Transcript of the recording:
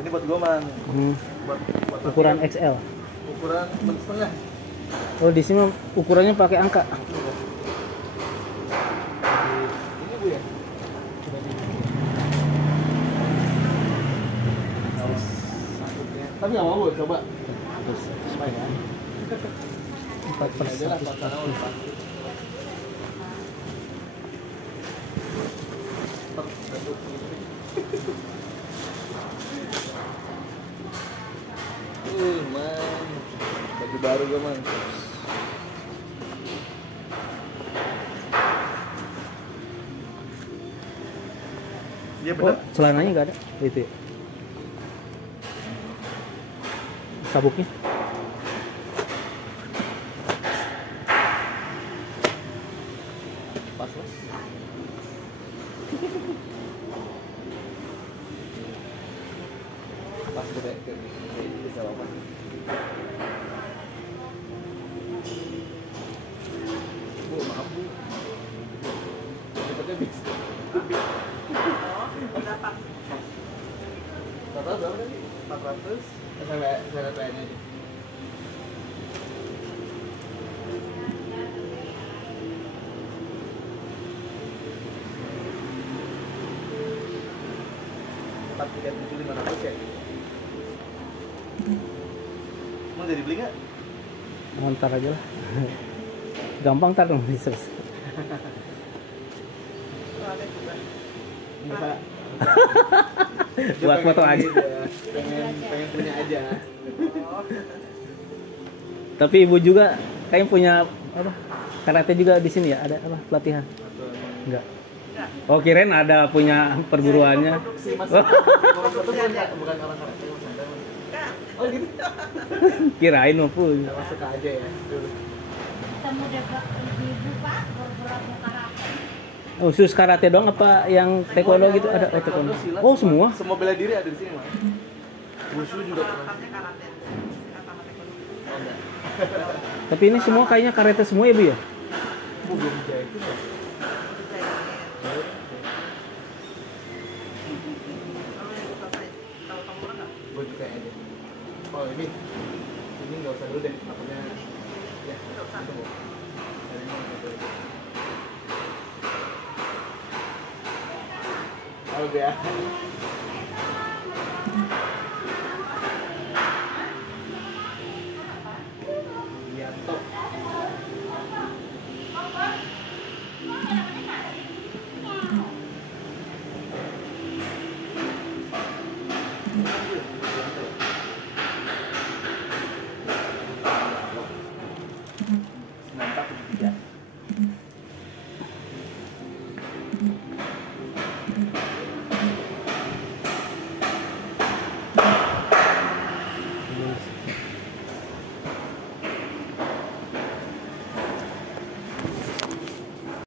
ini buat gue man. Buat Ukuran latihan. XL. Ukuran setengah. Oh, di sini ukurannya pakai angka. Ini bu ya. Tapi nggak mau bu, coba. Terus Supaya. 4 Aja lah, 4 tahun. Man, baju baru gue man. Iya benar. Oh, celananya nggak ada itu ya? Sabuknya? Pas lah. Pas gede bisa apa? Bu, maaf bu. Cepetnya bisa. Total berapa tadi? 400. Saya aja. Empat 3.700 ya. Mau jadi beli nggak? Ntar aja lah. Gampang ntar dong bisa. Enggak. Buat foto aja. Pengen punya aja. Tapi ibu juga kayaknya punya apa? Karate juga di sini ya? Ada apa? Pelatihan? Enggak. Oh, kirain ada punya perguruannya. Si Mas. Bukan orang karate Mas. Oh gitu. Kirain mau punya. Masuk aja ya dulu. Ketemu deh ibu Pak, beberapa karate. Oh, khusus karate dong apa yang taekwondo gitu ada? Oh, taekwondo. Silat, Oh, semua. Semua bela diri ada di sini, Mas. Wushu juga pernah. Karate. Oh, enggak. Tapi ini semua kayaknya karate semua ya, Bu ya? Belum jahitin ya? Gue juga aja. Oh, ini nggak usah dulu deh, takutnya ya nggak usah tunggu. Dari ini nggak usah. Oh, ya.